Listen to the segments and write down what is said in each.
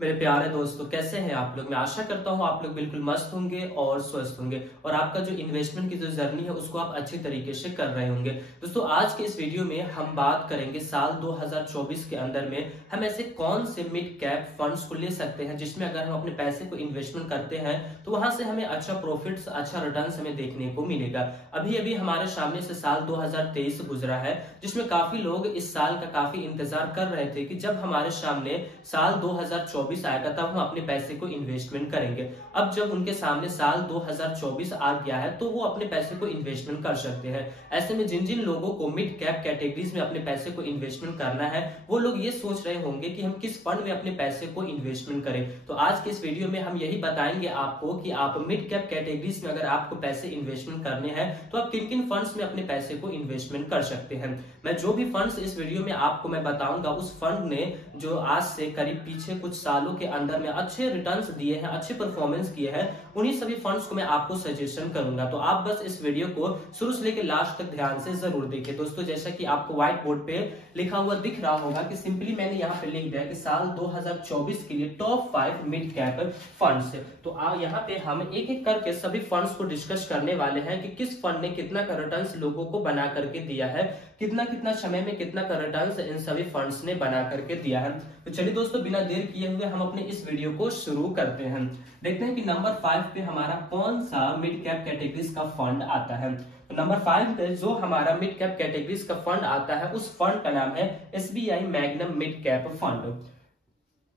मेरे प्यारे दोस्तों, कैसे हैं आप लोग। मैं आशा करता हूं आप लोग बिल्कुल मस्त होंगे और स्वस्थ होंगे और आपका जो इन्वेस्टमेंट की जो जर्नी है उसको आप अच्छी तरीके से कर रहे होंगे। दोस्तों, आज के इस वीडियो में हम बात करेंगे साल 2024 के अंदर में हम ऐसे कौन से मिड कैप फंड्स को ले सकते हैं जिसमें अगर हम अपने पैसे को इन्वेस्टमेंट करते हैं तो वहां से हमें अच्छा प्रॉफिट, अच्छा रिटर्न हमें देखने को मिलेगा। अभी अभी हमारे सामने से साल 2023 गुजरा है, जिसमें काफी लोग इस साल का काफी इंतजार कर रहे थे कि जब हमारे सामने साल 2024 आएगा तब हम अपने पैसे को इन्वेस्टमेंट करेंगे। अब जब उनके सामने साल 2024 आ गया है तो वो अपने पैसे को इन्वेस्टमेंट कर सकते हैं। ऐसे में जिन जिन लोगों को मिड कैप कैटेगरीज में अपने पैसे को इन्वेस्टमेंट करना है वो लोग ये सोच रहे होंगे कि हम किस फंड में अपने पैसे को इन्वेस्टमेंट करें। तो आज के इस वीडियो में हम यही बताएंगे आपको कि आप मिड कैप कैटेगरीज में अगर आपको पैसे इन्वेस्टमेंट करने हैं तो आप किन किन फंड्स में अपने पैसे को इन्वेस्टमेंट कर सकते हैं। मैं जो भी फंड्स इस वीडियो में आपको मैं बताऊंगा उस फंड ने जो आज से करीब पीछे कुछ सालों के अंदर में अच्छे रिटर्न्स दिए हैं, अच्छे परफॉर्मेंस किए हैं, उन्हीं सभी फंड्स को मैं आपको सजेशन करूंगा। तो आप बस इस वीडियो को शुरू से लेकर लास्ट तक ध्यान से जरूर देखिए। दोस्तों, जैसा कि आपको व्हाइट बोर्ड पे लिखा हुआ दिख रहा होगा कि सिंपली मैंने यहाँ पे लिख दिया कि साल 2024 के लिए टॉप 5 मिड कैप फंड्स। तो यहाँ पे हम एक एक करके सभी फंड्स को डिस्कस करने वाले हैं कि किस फंड ने कितना का रिटर्न्स लोगों को बना करके दिया है, कितना कितना समय में कितना का रिटर्न्स इन सभी फंड्स ने बना करके दिया है। तो चलिए दोस्तों, बिना देर किए हुए हम अपने इस वीडियो को शुरू करते हैं। देखते हैं कि नंबर 5 पे हमारा कौन सा मिड कैप कैटेगरीज का फंड आता है। तो नंबर 5 पे जो हमारा मिड कैप कैटेगरीज का फंड आता है उस फंड का नाम है SBI magnum mid cap fund.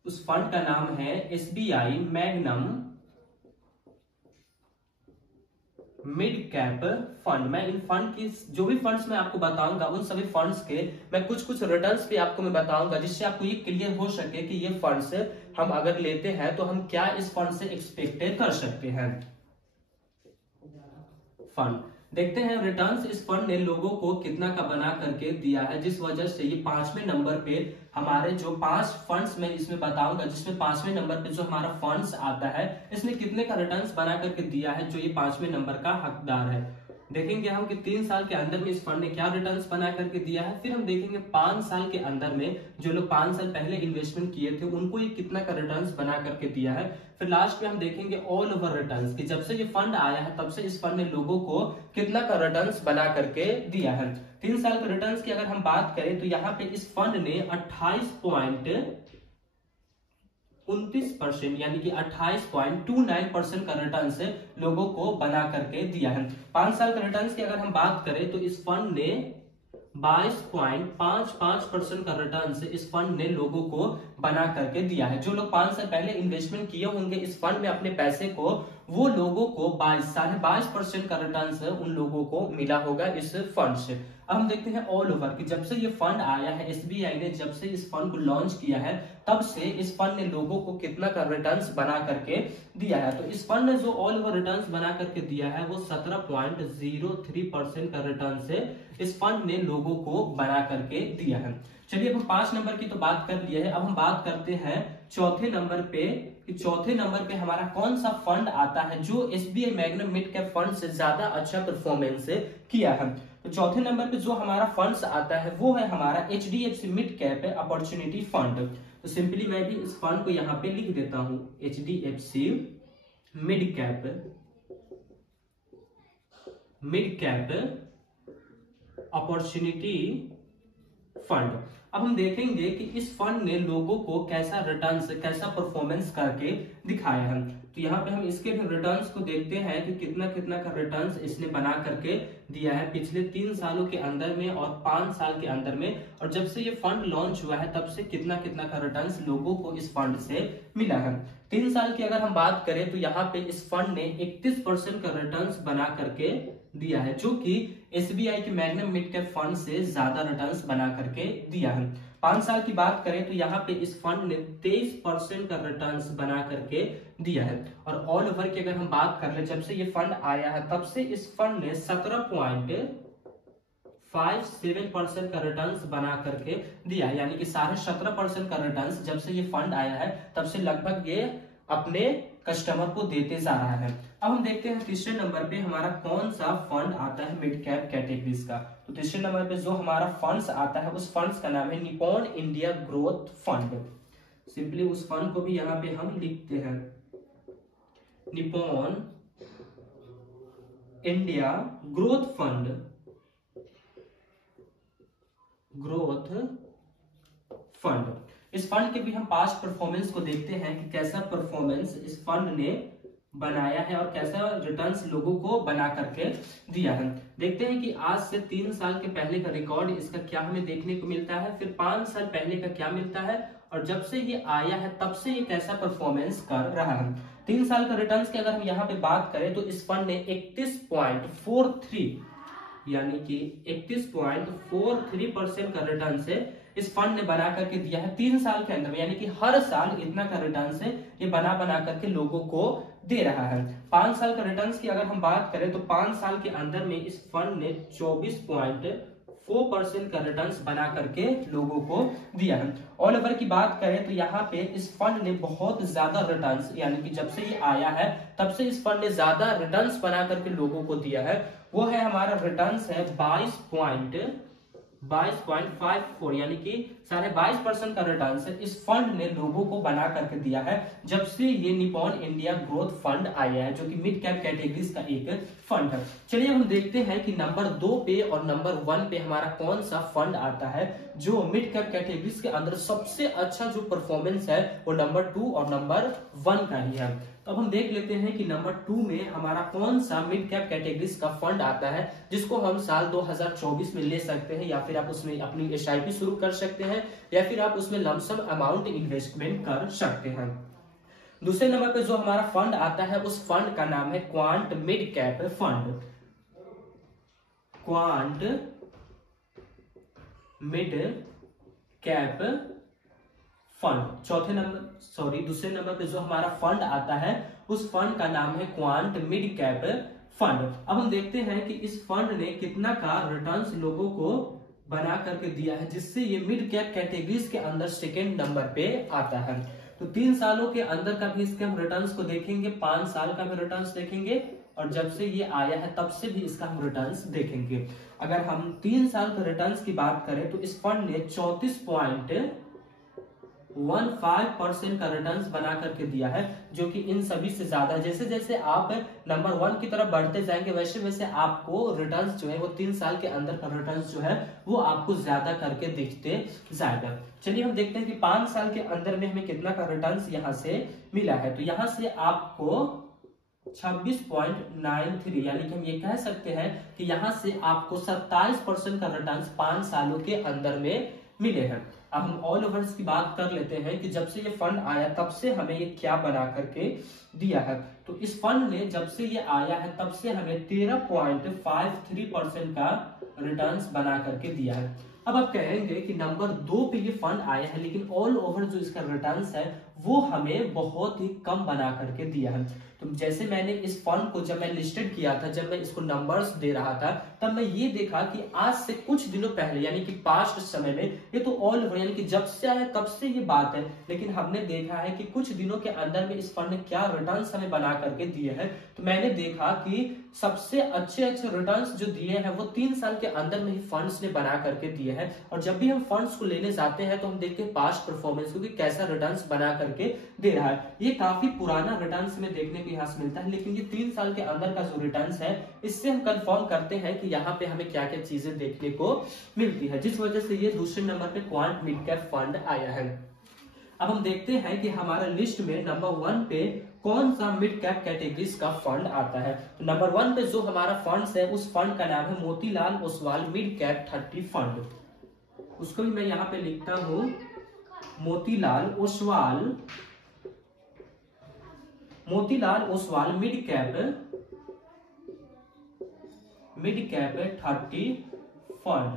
उस फंड का नाम है SBI magnum mid cap fund. मैं इन फंड की जो भी फंड्स मैं आपको बताऊंगा उन सभी फंड्स के मैं कुछ कुछ रिटर्न्स भी आपको मैं बताऊंगा, जिससे आपको ये क्लियर हो सके कि ये फंड्स हम अगर लेते हैं तो हम क्या इस फंड से एक्सपेक्ट कर सकते हैं। फंड देखते हैं रिटर्न्स इस फंड ने लोगों को कितना का बना करके दिया है, जिस वजह से ये 5वें नंबर पे हमारे जो 5 फंड्स मैं इसमें बताऊंगा, जिसमें 5वें नंबर पे जो हमारा फंड्स आता है इसने कितने का रिटर्न्स बना करके दिया है, जो ये 5वें नंबर का हकदार है। देखेंगे हम कि 3 साल के अंदर में इस फंड ने क्या रिटर्न्स बना करके दिया है। फिर हम देखेंगे 5 साल के अंदर में जो लोग 5 साल पहले इन्वेस्टमेंट किए थे उनको ये कितना का रिटर्न्स बना करके दिया है। फिर लास्ट में हम देखेंगे ऑल ओवर रिटर्न्स कि जब से ये फंड आया है तब से इस फंड ने लोगों को कितना का रिटर्न्स बना करके दिया है। 3 साल के रिटर्न्स की अगर हम बात करें तो यहाँ पे इस फंड ने 28.29% यानी कि 28.29% का रिटर्न से लोगों को बना करके दिया है। 5 साल का रिटर्न की अगर हम बात करें तो इस फंड ने 22.55% का रिटर्न से इस फंड ने लोगों को बना करके दिया है। जो लोग 5 साल पहले इन्वेस्टमेंट किए होंगे इस फंड में अपने पैसे को, वो लोगों को 22.5% का रिटर्न से उन लोगों को मिला होगा इस फंड से। अब हम देखते हैं ऑल ओवर कि जब से ये फंड आया है, एसबीआई ने जब से इस फंड को लॉन्च किया है तब से इस फंड ने लोगों को कितना का रिटर्न्स बना करके दिया है। तो इस फंड ने जो ऑल ओवर रिटर्न्स बना करके दिया है वो 17.03% का रिटर्न से इस फंड ने लोगों को बना करके दिया है। चलिए, अब हम 5 नंबर की तो बात कर लिए है, अब हम बात करते हैं चौथे नंबर पे कि चौथे नंबर पे हमारा कौन सा फंड आता है जो SBI magnum mid cap fund से ज्यादा अच्छा परफॉर्मेंस किया है। तो चौथे नंबर पे जो हमारा फंड्स आता है वो है हमारा HDFC mid cap opportunity fund. तो सिंपली मैं भी इस फंड को यहाँ पे लिख देता हूं, HDFC mid cap opportunity fund. अब हम देखेंगे कि इस फंड ने लोगों को कैसा रिटर्न्स, कैसा परफॉर्मेंस करके दिखाया है। तो यहाँ पे हम इसके भी रिटर्न्स को देखते हैं कि कितना कितना का रिटर्न्स इसने बना करके दिया है पिछले 3 सालों के अंदर में और 5 साल के अंदर में, और जब से ये फंड लॉन्च हुआ है तब से कितना कितना का रिटर्न्स लोगों को इस फंड से मिला है। 3 साल की अगर हम बात करें तो यहाँ पे इस फंड ने 31% का रिटर्न्स बना करके दिया है, जो कि एसबीआई के मैग्नम मिड कैप फंड से ज्यादा रिटर्न्स बना करके दिया है। 5 साल की बात करें तो यहाँ पे इस फंड ने 23% का रिटर्न्स बना करके दिया है। और ऑल ओवर की अगर हम बात कर ले, जब से ये फंड आया है तब से इस फंड ने 17.57% का रिटर्न्स बना करके दिया है, यानी कि 17.5% का रिटर्न्स जब से ये फंड आया है तब से लगभग ये अपने कस्टमर को देते जा रहा है। अब हम देखते हैं तीसरे नंबर पे हमारा कौन सा फंड आता है मिड कैप कैटेगरीज का। तो तीसरे नंबर पे जो हमारा फंड्स आता है उस फंड्स का नाम है Nippon India growth fund. Simply उस फंड को भी यहाँ पे हम लिखते हैं Nippon India growth fund, growth fund. इस फंड के भी हम पास्ट परफॉर्मेंस को देखते हैं कि कैसा परफॉर्मेंस इस फंड ने बनाया है और कैसा रिटर्न्स लोगों को बना करके दिया है। देखते हैं कि आज से 3 साल के पहले का रिकॉर्ड इसका क्या हमें देखने को मिलता है, फिर 5 साल पहले का क्या मिलता है, और जब से ये आया है तब से ये कैसा परफॉर्मेंस कर रहा है। 3 साल का रिटर्न्स की अगर हम यहाँ पे बात करें तो इस फंड ने 31.43 यानी कि 31.43% का रिटर्न से इस फंड ने बना करके दिया है 3 साल के अंदर में, यानी कि हर साल इतना का रिटर्न से ये बना करके लोगों को दे रहा है। 5 साल का रिटर्न्स की अगर हम बात करें तो 5 साल के अंदर में इस फंड ने 24.4% का रिटर्न्स बना करके लोगों को दिया है। ऑल ओवर की बात करें तो यहाँ पे इस फंड ने बहुत ज्यादा रिटर्न्स, यानी कि जब से ये आया है तब से इस फंड ने ज्यादा रिटर्न्स बना करके लोगों को दिया है। वो है हमारा रिटर्न्स है 22.54 यानी कि 22.5% का रिटर्न है इस फंड ने लोगों को बना करके दिया है जब से ये निप्पॉन इंडिया ग्रोथ फंड आया है, जो कि मिड कैप कैटेगरीज का एक फंड है। चलिए हम देखते हैं कि नंबर 2 पे और नंबर 1 पे हमारा कौन सा फंड आता है जो मिड कैप कैटेगरीज के अंदर सबसे अच्छा जो परफॉर्मेंस है वो नंबर 2 और नंबर 1 का ही है। तो अब हम देख लेते हैं कि नंबर 2 में हमारा कौन सा मिड कैप कैटेगरीज का फंड आता है जिसको हम साल 2024 में ले सकते हैं, या फिर आप उसमें अपनी SIP शुरू कर सकते हैं, या फिर आप उसमें लमसम अमाउंट इन्वेस्टमेंट कर सकते हैं। दूसरे नंबर पे जो हमारा फंड आता है उस फंड का नाम है quant mid cap fund, quant mid cap fund. दूसरे नंबर पे जो हमारा फंड आता है उस फंड का नाम है क्वांट मिड कैप फंड। अब हम देखते हैं कि इस फंड ने कितना का रिटर्न्स लोगों को बना करके दिया है जिससे ये मिड कैप कैटेगरीज के अंदर सेकेंड नंबर पे आता है। तो 3 सालों के अंदर का भी इसके हम रिटर्न्स को देखेंगे, 5 साल का भी रिटर्न्स देखेंगे, और जब से ये आया है तब से भी इसका हम रिटर्न्स देखेंगे। अगर हम 3 साल के रिटर्न्स की बात करें तो इस फंड ने 34.15% का रिटर्न्स बना करके दिया है, जो कि इन सभी से ज्यादा। जैसे जैसे आप नंबर 1 की तरफ बढ़ते जाएंगे वैसे वैसे आपको रिटर्न्स जो है वो 3 साल के अंदर का रिटर्न्स जो है वो आपको ज्यादा करके दिखते जाएगा। चलिए हम देखते हैं कि 5 साल के अंदर में हमें कितना का रिटर्न्स यहाँ से मिला है। तो यहाँ से आपको 26.93 यानी कि हम ये कह सकते हैं कि यहाँ से आपको 27% का रिटर्न्स 5 सालों के अंदर में मिले हैं। अब हम ऑल ओवर्स की बात कर लेते हैं कि जब से ये फंड आया तब से हमें ये क्या बना करके दिया है। तो इस फंड ने जब से ये आया है तब से हमें 13.53% का रिटर्न्स बना करके दिया है। अब आप कहेंगे कि नंबर 2 पे ये फंड आया है लेकिन ऑल ओवर जो इसका रिटर्न्स है वो हमें बहुत ही कम बना करके दिया है। तो जैसे मैंने इस फंड को जब मैं लिस्टेड किया था, जब मैं इसको नंबर्स दे रहा था, तब मैं ये देखा कि आज से कुछ दिनों पहले यानी कि पास्ट समय में ये तो ऑल ओवर यानी कि जब से आया तब से ये बात है, लेकिन हमने देखा है कि कुछ दिनों के अंदर में इस फंड ने क्या रिटर्न्स हमें बना करके दिए हैं। तो मैंने देखा कि सबसे अच्छे रिटर्न्स जो दिए हैं वो 3 साल के अंदर में ही फंड्स ने बना करके दिए हैं। और जब भी हम फंड्स को लेने जाते हैं तो हम देखते हैं पास्ट परफॉर्मेंस को कि कैसा रिटर्न्स बना करके दे रहा है। ये काफी पुराना रिटर्न्स में देखने को यहाँ से मिलता है, लेकिन ये 3 साल के अंदर का जो रिटर्न्स है इससे हम कंफर्म करते हैं कि यहाँ पे हमें क्या क्या चीजें देखने को मिलती है, जिस वजह से ये दूसरे नंबर पे क्वांट मिड कैप फंड आया है। अब हम देखते हैं कि हमारा लिस्ट में नंबर 1 पे कौन सा मिड कैप कैटेगरीज का फंड आता है। तो नंबर 1 पे जो हमारा फंड है उस फंड का नाम है Motilal Oswal mid cap 30 fund. उसको भी मैं यहाँ पे लिखता हूं Motilal Oswal mid cap 30 fund.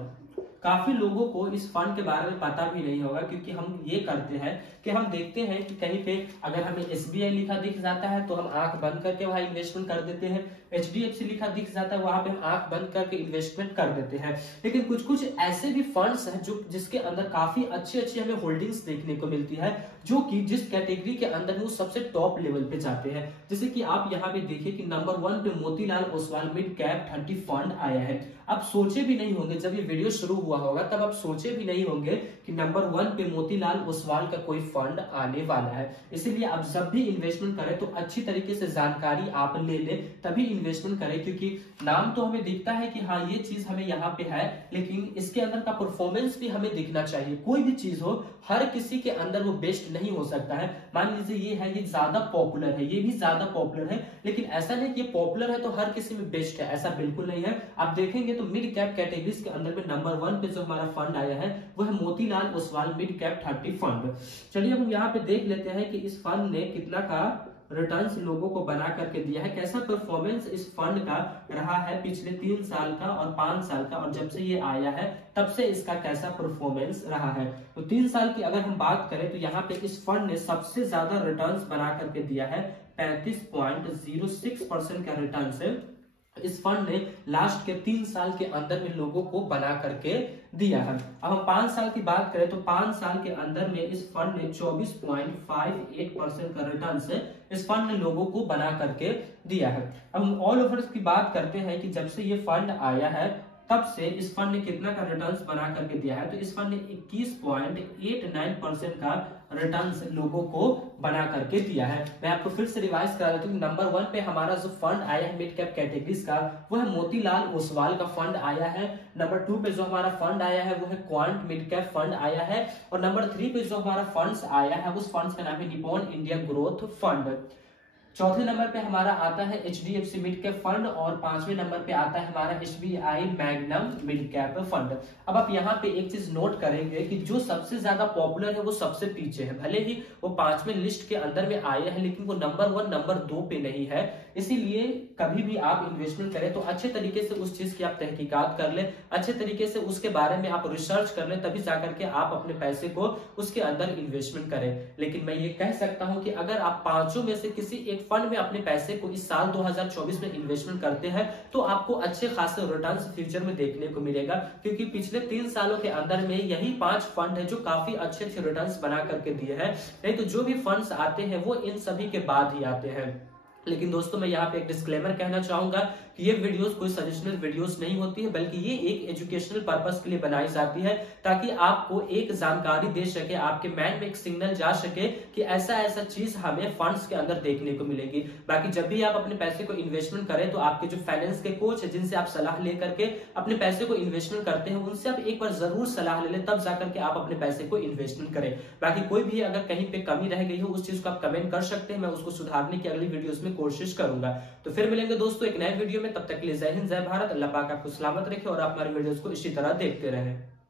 काफी लोगों को इस फंड के बारे में पता भी नहीं होगा, क्योंकि हम ये करते हैं कि हम देखते हैं कि कहीं पे अगर हमें SBI लिखा दिख जाता है तो हम आंख बंद करके वहां इन्वेस्टमेंट कर देते हैं, HDFC लिखा दिख जाता है, वहां पे हम आंख बंद करके इन्वेस्टमेंट कर देते हैं। लेकिन कुछ कुछ ऐसे भी फंड्स हैं जो जिसके अंदर काफी अच्छी अच्छी हमें होल्डिंग्स देखने को मिलती है, जो कि जिस कैटेगरी के अंदर वो सबसे टॉप लेवल पे जाते हैं। जैसे कि आप यहाँ पे देखिए कि नंबर 1 पे Motilal Oswal mid cap 30 fund आया है। आप सोचे भी नहीं होंगे, जब ये वीडियो शुरू हुआ होगा तब आप सोचे भी नहीं होंगे कि नंबर 1 पे मोतीलाल ओसवाल का कोई फंड आने वाला है। इसीलिए आप जब भी इन्वेस्टमेंट करें तो अच्छी तरीके से जानकारी आप ले लें, तभी इन्वेस्टमेंट करें। क्योंकि नाम तो हमें दिखता है कि हाँ ये चीज हमें यहाँ पे है, लेकिन इसके अंदर का परफॉर्मेंस भी हमें दिखना चाहिए। कोई भी चीज हो, हर किसी के अंदर वो बेस्ट नहीं हो सकता है। मान लीजिए ये है, ये ज्यादा पॉपुलर है, ये भी ज्यादा पॉपुलर है, लेकिन ऐसा नहीं कि ये पॉपुलर है तो हर किसी में बेस्ट है, ऐसा बिल्कुल नहीं है। आप देखेंगे तो मिड कैप कैटेगरीज के अंदर में नंबर 1 पे जो हमारा फंड आया है वो है Motilal Oswal mid cap 30 fund. चलिए हम यहाँ पे देख लेते हैं कि इस फंड ने कितना का रिटर्न्स लोगों को बना करके दिया है, कैसा परफॉर्मेंस इस फंड का रहा है पिछले 3 साल का और 5 साल का, और जब से ये आया है तब से इसका कैसा परफॉर्मेंस रहा है। तो 3 साल की अगर हम बात करें तो यहाँ पे इस फंड ने सबसे ज्यादा रिटर्न्स बना करके दिया है, 35.06% का रिटर्न है इस फंड ने लास्ट के 3 साल के अंदर में लोगों को बना करके दिया है। अब हम 5 साल की बात करें तो 5 साल के अंदर में इस फंड ने 24.58% का रिटर्न से इस फंड ने लोगों को बना करके दिया है। अब हम ऑल ओवर की बात करते हैं कि जब से ये फंड आया है तब से इस फंड ने कितना का रिटर्न्स बना करके दिया है, तो इस फंड ने 21.89% का रिटर्न्स लोगों को बना करके दिया है। मैं आपको फिर से रिवाइज करा देता हूँ। नंबर 1 पे हमारा जो फंड आया है मिड कैप कैटेगरीज का वो है मोतीलाल ओसवाल का फंड आया है। नंबर 2 पे जो हमारा फंड आया है वो है क्वांट मिड कैप फंड आया है, और नंबर 3 पे जो हमारा फंड्स आया है उस फंड्स का नाम है निप्पॉन इंडिया ग्रोथ फंड। चौथे नंबर पे हमारा आता है HDFC मिड कैप फंड, और 5वें नंबर पे आता है हमारा SBI magnum mid cap fund. अब आप यहाँ पे एक चीज नोट करेंगे कि जो सबसे ज्यादा पॉपुलर है वो सबसे पीछे है, भले ही वो 5वें लिस्ट के अंदर में आए हैं लेकिन वो नंबर 1 नंबर 2 पे नहीं है। इसीलिए कभी भी आप इन्वेस्टमेंट करें तो अच्छे तरीके से उस चीज की आप तहकीकात कर ले, अच्छे तरीके से उसके बारे में आप रिसर्च कर ले, तभी जाकर के आप अपने पैसे को उसके अंदर इन्वेस्टमेंट करें। लेकिन मैं ये कह सकता हूं कि अगर आप 5 में से किसी एक फंड में अपने पैसे को इस साल 2024 में इन्वेस्टमेंट करते हैं तो आपको अच्छे खासे रिटर्न्स फ्यूचर में देखने को मिलेगा, क्योंकि पिछले 3 सालों के अंदर में यही 5 फंड है जो काफी अच्छे अच्छे रिटर्न्स बना करके दिए हैं। नहीं तो जो भी फंड्स आते हैं वो इन सभी के बाद ही आते हैं। लेकिन दोस्तों मैं यहाँ पे एक डिस्क्लेमर कहना चाहूंगा कि ये वीडियोस कोई सजेशनल वीडियोस नहीं होती है, बल्कि ये एक एजुकेशनल पर्पस के लिए बनाई जाती है ताकि आपको एक जानकारी दे सके, आपके माइंड में एक सिग्नल जा सके कि ऐसा ऐसा चीज हमें फंड्स के अंदर देखने को मिलेगी। बाकी जब भी आप अपने पैसे को इन्वेस्टमेंट करें तो आपके जो फाइनेंस के कोच है जिनसे आप सलाह लेकर के अपने पैसे को इन्वेस्टमेंट करते हैं उनसे आप एक बार जरूर सलाह ले लें, तब जाकर के आप अपने पैसे को इन्वेस्टमेंट करें। बाकी कोई भी अगर कहीं पे कमी रह गई हो उस चीज को आप कमेंट कर सकते हैं, मैं उसको सुधारने की अगली वीडियोस में कोशिश करूंगा। तो फिर मिलेंगे दोस्तों एक नए वीडियो में, तब तक के लिए जय हिंद जय भारत। अल्लाह पाक आपको सलामत रखे और आप हमारे वीडियोस को इसी तरह देखते रहें।